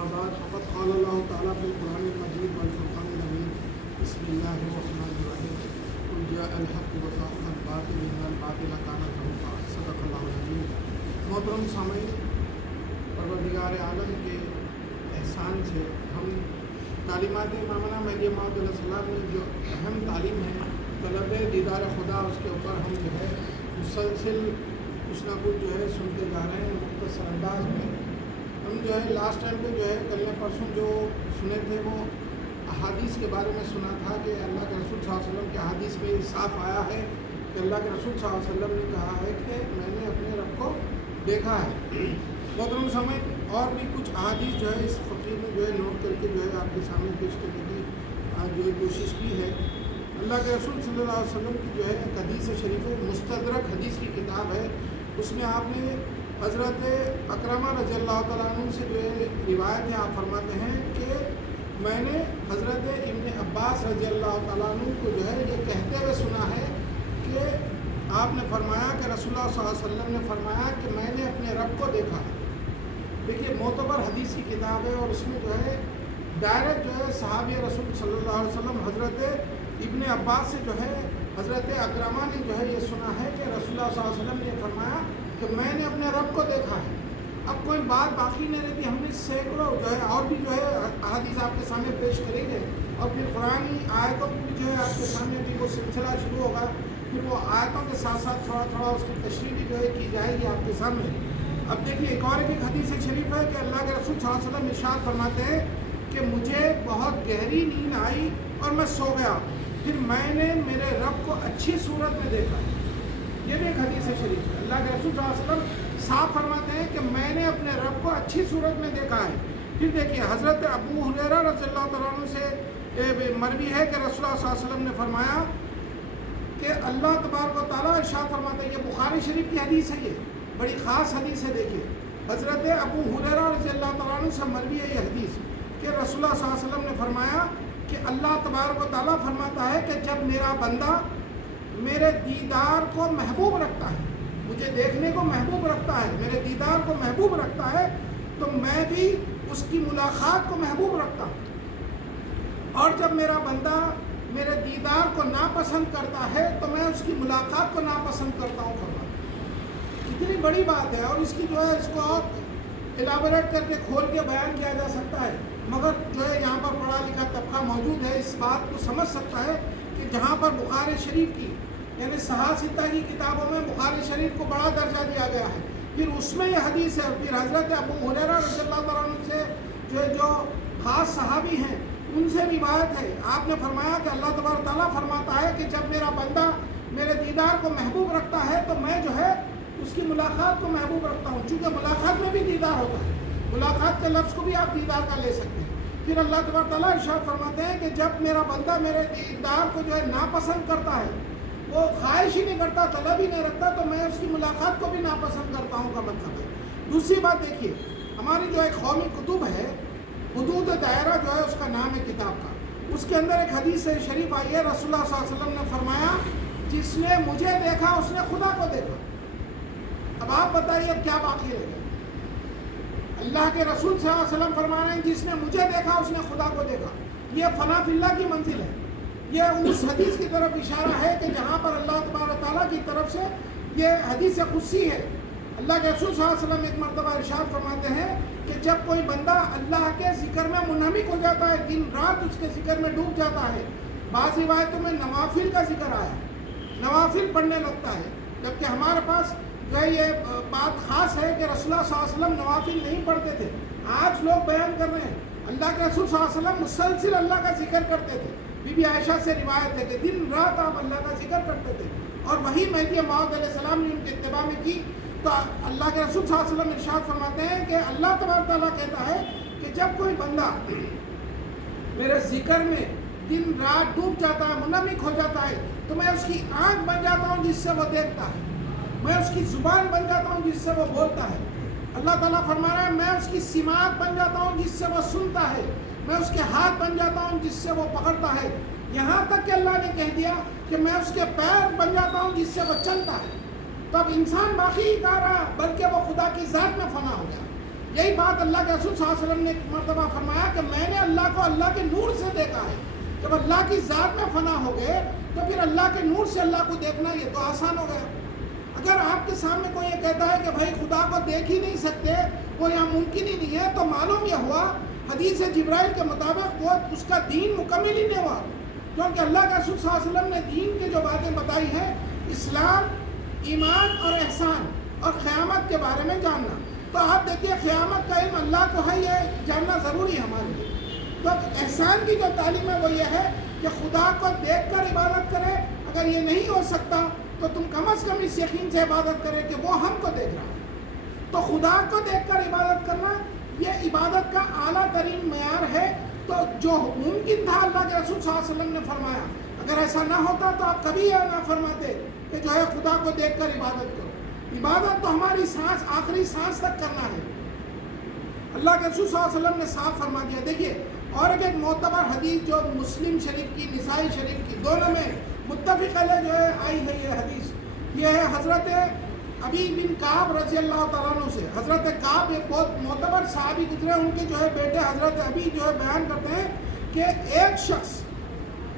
أما بعد فقد قال الله تعالى في القرآن المجيد والفرقان الحميد بسم الله الرحمن الرحيم قل جاء الحق وزهق الباطل إن الباطل كان زهوقا صدق اللہ العظیم۔ محترم سامعین، پروردگار عالم کے احسان سے ہم تعلیمات امامنا مہدی موعود علیہ السلام میں جو اہم تعلیم ہے طلب دیدار خدا، اس کے اوپر ہم جو ہے مسلسل کچھ نہ کچھ جو ہے سنتے جا رہے ہیں مختصر انداز میں۔ ہم جو ہے لاسٹ ٹائم پہ جو ہے کل پرسوں جو سنے تھے وہ احادیث کے بارے میں سنا تھا کہ اللہ کے رسول صلی اللہ علیہ وسلم کے احادیث میں صاف آیا ہے کہ اللہ کے رسول صلی اللہ علیہ وسلم نے کہا ہے کہ میں نے اپنے رب کو دیکھا ہے۔ محترم سمیت اور بھی کچھ احادیث جو ہے اس فقیر میں جو ہے نوٹ کر کے جو ہے آپ کے سامنے پیش کرنے کی جو ہے کوشش کی ہے۔ اللہ کے رسول صلی اللہ علیہ وسلم کی جو ہے ایک حدیث شریف مستدرک حدیث کی کتاب ہے، اس میں آپ نے حضرت اکرمہ رضی اللہ تعالیٰ عنہ سے جو ہے روایت ہے، آپ فرماتے ہیں کہ میں نے حضرت ابن عباس رضی اللہ تعالیٰ عنہ کو جو ہے یہ کہتے ہوئے سنا ہے کہ آپ نے فرمایا کہ رسول اللہ صلی اللہ علیہ وسلم نے فرمایا کہ میں نے اپنے رب کو دیکھا۔ دیکھیے معتبر حدیث کی کتاب ہے اور اس میں جو ہے ڈائریکٹ جو ہے صحابی رسول صلی اللہ علیہ وسلم حضرت ابن عباس سے جو ہے حضرت اکرمہ نے جو ہے یہ سنا ہے کہ رسول اللہ صلی اللہ علیہ وسلم نے فرمایا کہ میں نے اپنے رب کو دیکھا ہے۔ اب کوئی بات باقی نہیں رہتی، ہم نے سینکڑوں جو ہے اور بھی جو ہے احادیث آپ کے سامنے پیش کریں گے اور پھر قرآنی آیتوں بھی جو ہے آپ کے سامنے بھی وہ سلسلہ شروع ہوگا، پھر وہ آیتوں کے ساتھ ساتھ تھوڑا تھوڑا اس کی تشریح بھی جو ہے کی جائے گی آپ کے سامنے۔ اب دیکھیے ایک اور ایک حدیث شریف ہے کہ اللہ کے رسول صلی اللہ علیہ وسلم ارشاد فرماتے ہیں کہ مجھے بہت گہری نیند آئی اور میں سو گیا، پھر میں نے میرے رب کو اچھی صورت میں دیکھا۔ یہ بھی ایک حدیث شریف ہے، اللہ کے رسول صلی اللہ علیہ وسلم صاف فرماتے ہیں کہ میں نے اپنے رب کو اچھی صورت میں دیکھا ہے۔ پھر دیکھیے حضرت ابو ہریرہ رضی اللہ تعالیٰ عنہ سے مروی ہے کہ رسول اللہ صلی اللہ علیہ وسلم نے فرمایا کہ اللہ تبارک و تعالیٰ ارشاد فرماتے ہیں، یہ بخاری شریف کی حدیث ہے، یہ بڑی خاص حدیث ہے۔ دیکھیے حضرت ابو ہریرہ رضی اللہ تعالیٰ عنہ سے مروی ہے یہ حدیث کہ رسول اللہ صلی اللہ علیہ وسلم نے فرمایا کہ اللہ تبارک و تعالیٰ فرماتا ہے کہ جب میرا بندہ میرے دیدار کو محبوب رکھتا ہے، مجھے دیکھنے کو محبوب رکھتا ہے، میرے دیدار کو محبوب رکھتا ہے، تو میں بھی اس کی ملاقات کو محبوب رکھتا ہوں، اور جب میرا بندہ میرے دیدار کو ناپسند کرتا ہے تو میں اس کی ملاقات کو ناپسند کرتا ہوں۔ کتنی بڑی بات ہے، اور اس کی جو ہے اس کو اور الیبوریٹ کر کے کھول کے بیان کیا جا سکتا ہے، مگر جو ہے یہاں پر پڑھا لکھا طبقہ موجود ہے اس بات کو سمجھ سکتا ہے کہ جہاں پر بخاری شریف کی یعنی صحاح ستہ کی کتابوں میں بخاری شریف کو بڑا درجہ دیا گیا ہے، پھر اس میں یہ حدیث ہے، پھر حضرت ابو ہریرہ رضی اللہ تعالیٰ عنہ سے جو خاص صحابی ہیں ان سے روایت ہے، آپ نے فرمایا کہ اللہ تبارک تعالیٰ فرماتا ہے کہ جب میرا بندہ میرے دیدار کو محبوب رکھتا ہے تو میں جو ہے اس کی ملاقات کو محبوب رکھتا ہوں، چونکہ ملاقات میں بھی دیدار ہوتا ہے، ملاقات کے لفظ کو بھی آپ دیدار کا لے سکتے ہیں۔ پھر اللہ تبارک تعالیٰ ارشاد فرماتے ہیں کہ جب میرا بندہ میرے دیدار کو جو ہے ناپسند کرتا ہے، وہ خواہش ہی نہیں کرتا، طلب ہی نہیں رکھتا، تو میں اس کی ملاقات کو بھی ناپسند کرتا ہوں کا مطلب ہے۔ دوسری بات دیکھیے، ہماری جو ایک قومی کتب ہے حدود دائرہ جو ہے اس کا نام ہے کتاب کا، اس کے اندر ایک حدیث شریف آئی ہے، رسول اللہ صلی اللہ علیہ وسلم نے فرمایا جس نے مجھے دیکھا اس نے خدا کو دیکھا۔ اب آپ بتائیے اب کیا باقی رہ گیا؟ اللہ کے رسول صلی اللہ علیہ وسلم فرما رہے ہیں جس نے مجھے دیکھا اس نے خدا کو دیکھا۔ یہ فنا فی اللہ کی منزل ہے، یہ اس حدیث کی طرف اشارہ ہے کہ جہاں پر اللہ تبارک تعالیٰ کی طرف سے یہ حدیث قدسی ہے۔ اللہ کے رسول صلی اللہ علیہ وسلم ایک مرتبہ ارشاد فرماتے ہیں کہ جب کوئی بندہ اللہ کے ذکر میں منہمک ہو جاتا ہے، دن رات اس کے ذکر میں ڈوب جاتا ہے، بعض روایتوں میں نوافل کا ذکر آیا ہے، نوافل پڑھنے لگتا ہے، جبکہ ہمارے پاس جو ہے یہ بات خاص ہے کہ رسول اللہ صلی اللہ علیہ وسلم نوافل نہیں پڑھتے تھے۔ آج لوگ بیان کر رہے ہیں، اللہ کے رسول صلی اللہ علیہ وسلم مسلسل اللہ کا ذکر کرتے تھے، بی بی عائشہ سے روایت ہے کہ دن رات آپ اللہ کا ذکر کرتے تھے، اور وہی مہدی موعود علیہ السلام نے ان کے اتباع میں کی۔ تو اللہ کے رسول صلی اللہ علیہ وسلم ارشاد فرماتے ہیں کہ اللہ تبارک تعالیٰ کہتا ہے کہ جب کوئی بندہ میرے ذکر میں دن رات ڈوب جاتا ہے، منہمک ہو جاتا ہے، تو میں اس کی آنکھ بن جاتا ہوں جس سے وہ دیکھتا ہے، میں اس کی زبان بن جاتا ہوں جس سے وہ بولتا ہے۔ اللہ تعالیٰ فرما رہا ہے میں اس کی سماعت بن جاتا ہوں جس سے وہ سنتا ہے، میں اس کے ہاتھ بن جاتا ہوں جس سے وہ پکڑتا ہے، یہاں تک کہ اللہ نے کہہ دیا کہ میں اس کے پیر بن جاتا ہوں جس سے وہ چلتا ہے۔ تو اب انسان باقی ہی کہہ رہا بلکہ وہ خدا کی ذات میں فنا ہو گیا۔ یہی بات اللہ کے رسول صلی اللہ علیہ وسلم نے ایک مرتبہ فرمایا کہ میں نے اللہ کو اللہ کے نور سے دیکھا ہے. جب اللہ کی ذات میں فنا ہو گئے تو پھر اللہ کے نور سے اللہ کو دیکھنا یہ تو آسان ہو گیا. اگر آپ کے سامنے کوئی یہ کہتا ہے کہ بھائی خدا کو دیکھ ہی نہیں سکتے, وہ یہاں ممکن ہی نہیں ہے, تو معلوم یہ ہوا حدیث جبرائیل کے مطابق وہ اس کا دین مکمل ہی نہیں ہوا. کیونکہ اللہ کے رسول صلی اللہ علیہ وسلم نے دین کی جو باتیں بتائی ہیں, اسلام, ایمان اور احسان اور قیامت کے بارے میں جاننا, تو آپ دیکھیے قیامت کا علم اللہ کو ہے, یہ جاننا ضروری ہے ہمارے لیے. تو احسان کی جو تعلیم ہے وہ یہ ہے کہ خدا کو دیکھ کر عبادت کرے. اگر یہ نہیں ہو سکتا تو تم کم از کم اس یقین سے عبادت کرے کہ وہ ہم کو دیکھ رہا ہے. تو خدا کو دیکھ کر عبادت کرنا یہ عبادت کا اعلیٰ ترین معیار ہے. تو جو ممکن تھا اللہ کے رسول صلی اللہ علیہ وسلم نے فرمایا, اگر ایسا نہ ہوتا تو آپ کبھی یہ نہ فرماتے کہ جو ہے خدا کو دیکھ کر عبادت کرو. عبادت تو ہماری سانس, آخری سانس تک کرنا ہے. اللہ کے رسول صلی اللہ علیہ وسلم نے صاف فرما دیا. دیکھیے اور ایک معتبر حدیث جو مسلم شریف کی, نسائی شریف کی, دونوں میں متفق علیہ جو ہے آئی ہے یہ حدیث, یہ ہے حضرت ابی بن کعب رضی اللہ تعالیٰ عنہ سے. حضرت کعب ایک بہت معتبر صحابی گزرے, ان کے جو ہے بیٹے حضرت ابی جو ہے بیان کرتے ہیں کہ ایک شخص,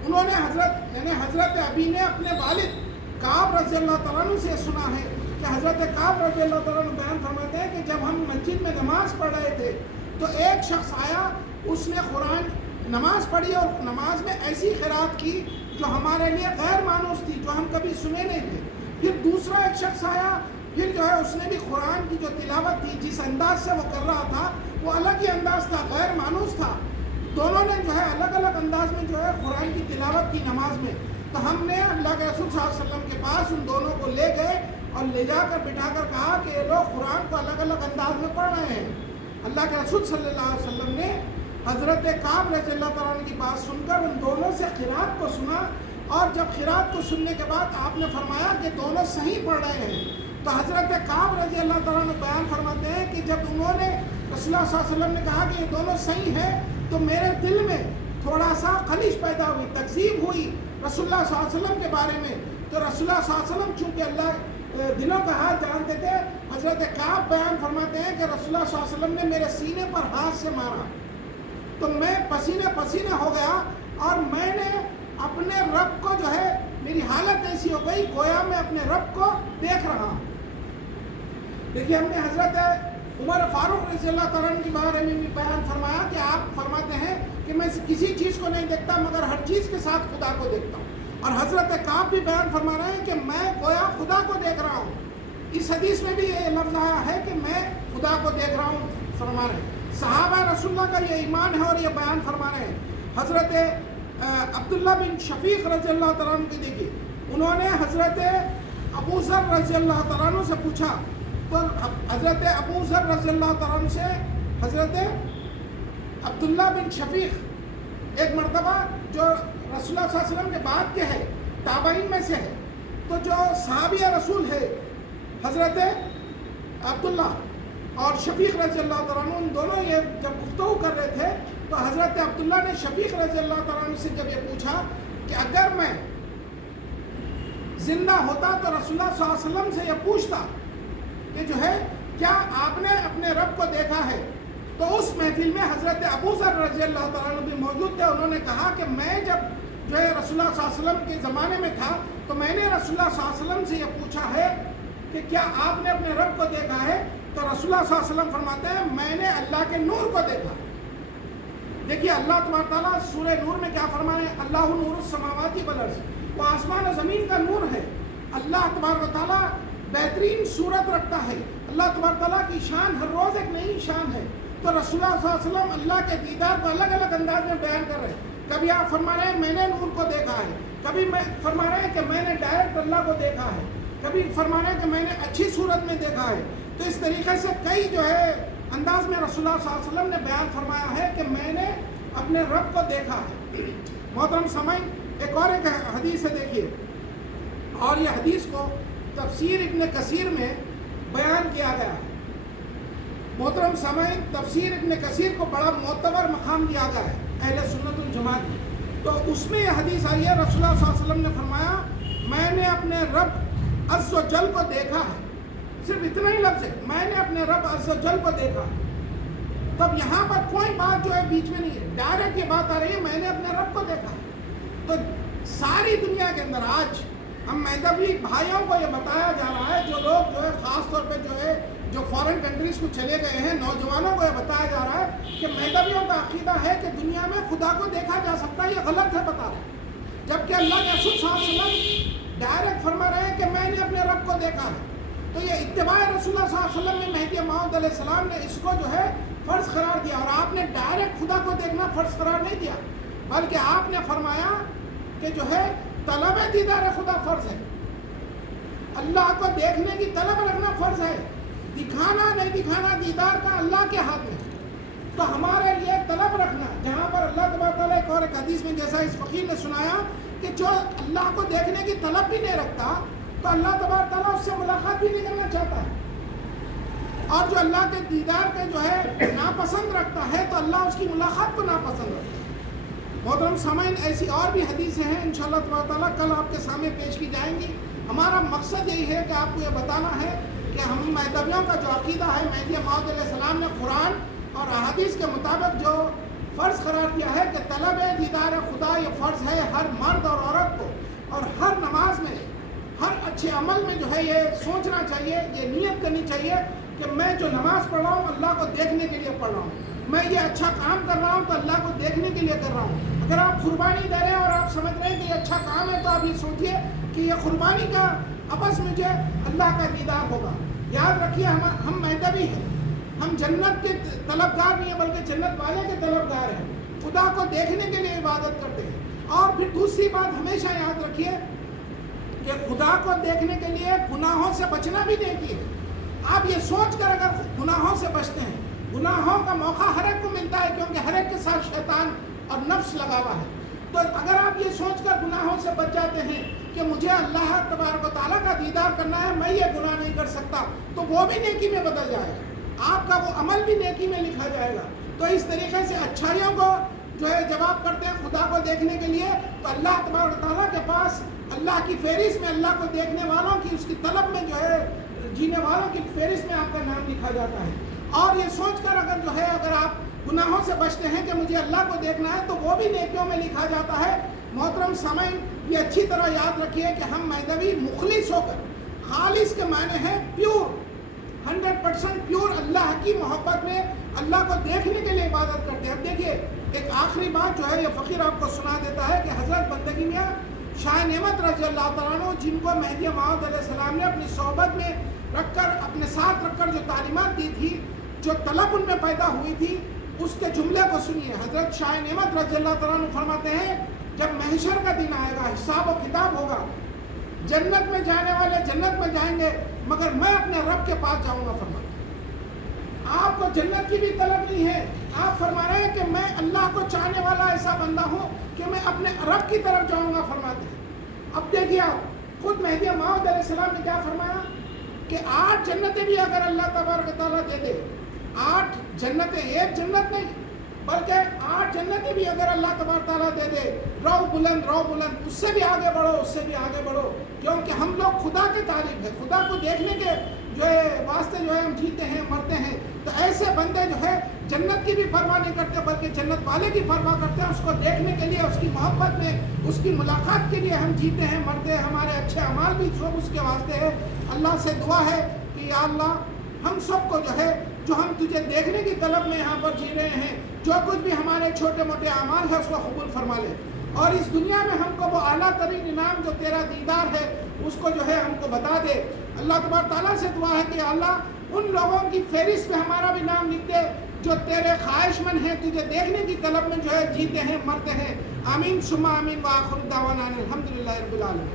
انہوں نے حضرت ابی نے اپنے والد کعب رضی اللہ تعالیٰ عنہ سے سنا ہے کہ حضرت کعب رضی اللہ تعالیٰ عنہ بیان فرماتے ہیں کہ جب ہم مسجد میں نماز پڑھ رہے تھے تو ایک شخص آیا, اس نے قرآن نماز پڑھی اور نماز میں ایسی قرات کی جو ہمارے لیے غیر مانوس تھی, جو ہم کبھی سنے نہیں تھے. پھر دوسرا ایک شخص آیا, پھر جو ہے اس نے بھی قرآن کی جو تلاوت تھی, جس انداز سے وہ کر رہا تھا وہ الگ ہی انداز تھا, غیر مانوس تھا. دونوں نے جو ہے الگ الگ انداز میں جو ہے قرآن کی تلاوت کی نماز میں. تو ہم نے اللہ کے رسول صلی اللہ علیہ وسلم کے پاس ان دونوں کو لے گئے اور لے جا کر بٹھا کر کہا کہ یہ لوگ قرآن کو الگ الگ انداز میں پڑھ رہے ہیں. اللہ کے رسول صلی اللہ علیہ وسلم نے حضرت کعب رضی اللہ تعالیٰ عنہ کی بات سن کر ان دونوں سے قرات کو سنا, اور جب قرات کو سننے کے بعد آپ نے فرمایا کہ دونوں صحیح پڑھ رہے ہیں. تو حضرت کعب رضی اللہ تعالیٰ عنہ بیان فرماتے ہیں کہ جب انہوں نے رسول اللہ صلی اللہ علیہ وسلم نے کہا کہ یہ دونوں صحیح ہیں, تو میرے دل میں تھوڑا سا خلش پیدا ہوئی, تکذیب ہوئی رسول اللہ صلی اللہ علیہ وسلم کے بارے میں. تو رسول اللہ صلی اللہ علیہ وسلم چونکہ اللہ دلوں کا حال جانتے تھے, حضرت کعب بیان فرماتے ہیں کہ رسول اللہ صلی اللہ علیہ وسلم نے میرے سینے پر ہاتھ سے مارا تو میں پسینے پسینے ہو گیا, اور میں نے اپنے رب کو جو ہے, میری حالت ایسی ہو گئی گویا میں اپنے رب کو دیکھ رہا ہوں. دیکھیے ہم نے حضرت عمر فاروق رضی اللہ تعالیٰ عنہ کے بارے میں بھی بیان فرمایا کہ آپ فرماتے ہیں کہ میں کسی چیز کو نہیں دیکھتا مگر ہر چیز کے ساتھ خدا کو دیکھتا ہوں. اور حضرت کعب بھی بیان فرما رہے ہیں کہ میں گویا خدا کو دیکھ رہا ہوں. اس حدیث میں بھی یہ لفظ آیا ہے کہ میں خدا کو دیکھ رہا ہوں فرما رہے ہیں. صحابہ رسول اللہ کا یہ ایمان ہے اور یہ بیان فرما رہے ہیں. حضرت عبداللہ بن شفیق رضی اللہ تعالیٰ عنہ کی دیکھیے, انہوں نے حضرت ابو ذر رضی اللہ تعالیٰ عنہ سے پوچھا, تو حضرت ابو ذر رضی اللہ تعالیٰ عنہ سے حضرت عبداللہ بن شفیق ایک مرتبہ جو رسول اللہ صلی اللہ علیہ وسلم کے بعد کے ہے, تابعین میں سے ہے, تو جو صحابی رسول ہے حضرت عبداللہ اور شفیق رضی اللہ تعالیٰ عنہ, ان دونوں یہ جب گفتگو کر رہے تھے تو حضرت عبداللہ نے شفیق رضی اللہ تعالیٰ عنہ سے جب یہ پوچھا کہ اگر میں زندہ ہوتا تو رسول اللہ صلی اللہ علیہ وسلم سے یہ پوچھتا کہ جو ہے کیا آپ نے اپنے رب کو دیکھا ہے, تو اس محفل میں حضرت ابو ذر رضی اللہ تعالیٰ عنہ بھی موجود تھے. انہوں نے کہا کہ میں جب جو ہے رسول اللہ صلی اللہ علیہ وسلم کے زمانے میں تھا تو میں نے رسول اللہ صلی اللہ علیہ وسلم سے یہ پوچھا ہے کہ کیا آپ نے اپنے رب کو دیکھا ہے, تو رسول اللہ صلی اللہ علیہ وسلم فرماتے ہیں میں نے اللہ کے نور کو دیکھا. دیکھیے اللہ تبارک تعالیٰ سورہ نور میں کیا فرما رہے ہیں, اللہ نور السماوات والارض, وہ آسمان و زمین کا نور ہے. اللہ تبارک تعالیٰ بہترین صورت رکھتا ہے. اللہ تبارک تعالیٰ کی شان ہر روز ایک نئی شان ہے. تو رسول اللہ صلی اللہ علیہ وسلم اللہ کے دیدار کو الگ الگ انداز میں بیان کر رہے ہیں. کبھی آپ فرما رہے ہیں میں نے نور کو دیکھا ہے, کبھی میں فرما رہے ہیں کہ میں نے ڈائریکٹ اللہ کو دیکھا ہے, کبھی فرما رہے ہیں کہ میں نے اچھی صورت میں دیکھا ہے. تو اس طریقے سے کئی جو ہے انداز میں رسول اللہ صلی اللہ علیہ وسلم نے بیان فرمایا ہے کہ میں نے اپنے رب کو دیکھا ہے. محترم سامعین, ایک اور ایک حدیث ہے دیکھیے, اور یہ حدیث کو تفسیر ابن کثیر میں بیان کیا گیا ہے. محترم سامعین, تفسیر ابن کثیر کو بڑا معتبر مقام دیا گیا ہے اہل سنت الجماعت میں. تو اس میں یہ حدیث آئی ہے, رسول اللہ صلی اللہ علیہ وسلم نے فرمایا میں نے اپنے رب عز و جل کو دیکھا ہے. صرف اتنا ہی لفظ ہے, میں نے اپنے رب عز و جل کو دیکھا. تو اب یہاں پر کوئی بات جو ہے بیچ میں نہیں ہے، ڈائریکٹ یہ بات آ رہی ہے میں نے اپنے رب کو دیکھا۔ تو ساری دنیا کے اندر آج ہم مہدوی بھائیوں کو یہ بتایا جا رہا ہے، جو لوگ جو ہے خاص طور پہ جو فارن کنٹریز کو چلے گئے ہیں، نوجوانوں کو یہ بتایا جا رہا ہے کہ مہدویوں کا عقیدہ ہے کہ دنیا میں خدا کو دیکھا جا سکتا ہے، یہ غلط ہے بتا رہے ہیں، جبکہ اللہ کے رسول صلی اللہ علیہ وسلم ڈائریکٹ فرما رہے ہیں کہ میں نے اپنے رب کو دیکھا ہے۔ تو یہ اتباع رسول اللہ صلی اللہ علیہ وسلم میں مہدی موعود علیہ السلام نے اس کو جو ہے فرض قرار دیا، اور آپ نے ڈائریکٹ خدا کو دیکھنا فرض قرار نہیں دیا، بلکہ آپ نے فرمایا کہ جو ہے طلب دیدار خدا فرض ہے، اللہ کو دیکھنے کی طلب رکھنا فرض ہے، دکھانا نہیں دکھانا دیدار کا اللہ کے ہاتھ میں۔ تو ہمارے لیے طلب رکھنا، جہاں پر اللہ تبارک تعالیٰ ایک اور ایک حدیث میں جیسا اس فقیر نے سنایا کہ جو اللہ کو دیکھنے کی طلب بھی نہیں رکھتا تو اللہ تبارک تعالیٰ اس سے ملاقات بھی نہیں کرنا چاہتا ہے، اور جو اللہ کے دیدار کے جو ہے ناپسند رکھتا ہے تو اللہ اس کی ملاقات کو ناپسند رکھتا ہے۔ محترم سامعین، ایسی اور بھی حدیثیں ہیں انشاءاللہ تبارک تعالیٰ کل آپ کے سامنے پیش کی جائیں گی۔ ہمارا مقصد یہی ہے کہ آپ کو یہ بتانا ہے کہ ہم مہدویوں کا جو عقیدہ ہے، مہدی موعود علیہ السلام نے قرآن اور احادیث کے مطابق جو فرض قرار دیا ہے کہ طلب دیدار خدا یہ فرض ہے ہر مرد اور عورت کو، اور ہر نماز میں ہر اچھے عمل میں جو ہے یہ سوچنا چاہیے، یہ نیت کرنی چاہیے کہ میں جو نماز پڑھ رہا ہوں اللہ کو دیکھنے کے لیے پڑھ رہا ہوں، میں یہ اچھا کام کر رہا ہوں تو اللہ کو دیکھنے کے لیے کر رہا ہوں۔ اگر آپ قربانی دے رہے ہیں اور آپ سمجھ رہے ہیں کہ یہ اچھا کام ہے تو آپ یہ سوچیے کہ یہ قربانی کا عوض مجھے اللہ کا دیدار ہوگا۔ یاد رکھیے ہم مہدوی ہیں، ہم جنت کے طلبگار نہیں ہیں بلکہ جنت والے کے طلبگار ہیں، خدا کو دیکھنے کے لیے عبادت کرتے ہیں۔ اور پھر دوسری بات ہمیشہ یاد رکھیے کہ خدا کو دیکھنے کے لیے گناہوں سے بچنا بھی نیکی ہے۔ آپ یہ سوچ کر اگر گناہوں سے بچتے ہیں، گناہوں کا موقع ہر ایک کو ملتا ہے کیونکہ ہر ایک کے ساتھ شیطان اور نفس لگا ہوا ہے، تو اگر آپ یہ سوچ کر گناہوں سے بچ جاتے ہیں کہ مجھے اللہ تبارک و تعالیٰ کا دیدار کرنا ہے، میں یہ گناہ نہیں کر سکتا، تو وہ بھی نیکی میں بدل جائے گا، آپ کا وہ عمل بھی نیکی میں لکھا جائے گا۔ تو اس طریقے سے اچھائیوں کو جو ہے جب آپ کرتے ہیں خدا کو دیکھنے کے لیے تو اللہ تبارک و تعالیٰ کے پاس اللہ کی فہرست میں اللہ کو دیکھنے والوں کی اس کی طلب میں جو ہے جینے والوں کی فہرست میں آپ کا نام لکھا جاتا ہے۔ اور یہ سوچ کر اگر آپ گناہوں سے بچتے ہیں کہ مجھے اللہ کو دیکھنا ہے تو وہ بھی نیکیوں میں لکھا جاتا ہے۔ محترم سامعین، یہ اچھی طرح یاد رکھیے کہ ہم مہدوی مخلص ہو کر، خالص کے معنی ہے پیور، 100% پیور اللہ کی محبت میں اللہ کو دیکھنے کے لیے عبادت کرتے ہیں۔ اب دیکھیے ایک آخری بات جو ہے یہ فقیر آپ کو سنا دیتا ہے کہ حضرت بندگی میاں شاہ نعمت رضی اللہ تعالیٰ عنہ، جن کو مہدی موعود علیہ السلام نے اپنی صحبت میں رکھ کر اپنے ساتھ رکھ کر جو تعلیمات دی تھی، جو طلب ان میں پیدا ہوئی تھی، اس کے جملے کو سنیے۔ حضرت شاہ نعمت رضی اللہ تعالیٰ عنہ فرماتے ہیں جب محشر کا دن آئے گا، حساب و کتاب ہوگا، جنت میں جانے والے جنت میں جائیں گے مگر میں اپنے رب کے پاس جاؤں گا۔ فرماتے ہیں آپ کو جنت کی بھی طلب نہیں ہے، آپ فرما رہے ہیں کہ میں اللہ کو چاہنے والا ایسا بندہ ہوں کہ میں اپنے رب کی طرف جاؤں گا۔ فرماتے ہیں اب دیکھیے آپ خود مہدی موعود علیہ السلام نے کیا فرمایا کہ 8 جنتیں بھی اگر اللہ تبارک تعالیٰ دے دے، 8 جنتیں، ایک جنت نہیں بلکہ 8 جنتیں بھی اگر اللہ تبارک تعالیٰ دے دے، رو بلند، اس سے بھی آگے بڑھو، اس سے بھی آگے بڑھو، کیونکہ ہم لوگ خدا کے طالب ہیں، خدا کو دیکھنے کے جو ہے واسطے جو ہے ہم جیتے ہیں مرتے ہیں۔ تو ایسے بندے جو ہے جنت کی بھی پرواہ نہیں کرتے بلکہ جنت والے کی پرواہ کرتے ہیں، اس کو دیکھنے کے لیے، اس کی محبت میں، اس کی ملاقات کے لیے ہم جیتے ہیں مرتے ہیں، ہمارے اچھے اعمال بھی سب اس کے واسطے ہے۔ اللہ سے دعا ہے کہ یا اللہ ہم سب کو جو ہے جو ہم تجھے دیکھنے کی طلب میں یہاں پر جی رہے ہیں، جو کچھ بھی ہمارے چھوٹے موٹے اعمال ہیں اس کو قبول فرما لے، اور اس دنیا میں ہم کو وہ اعلیٰ ترین انعام جو تیرا دیدار ہے اس کو جو ہے ہم کو بتا دے۔ اللہ تبارک تعالیٰ سے دعا ہے کہ اللہ ان لوگوں کی فہرست میں ہمارا بھی نام لکھ دے جو تیرے خواہش مند ہیں، تجھے دیکھنے کی طلب میں جو ہے جیتے ہیں مرتے ہیں۔ آمین ثم آمین، وآخر دعوانا الحمدللہ رب العالمین۔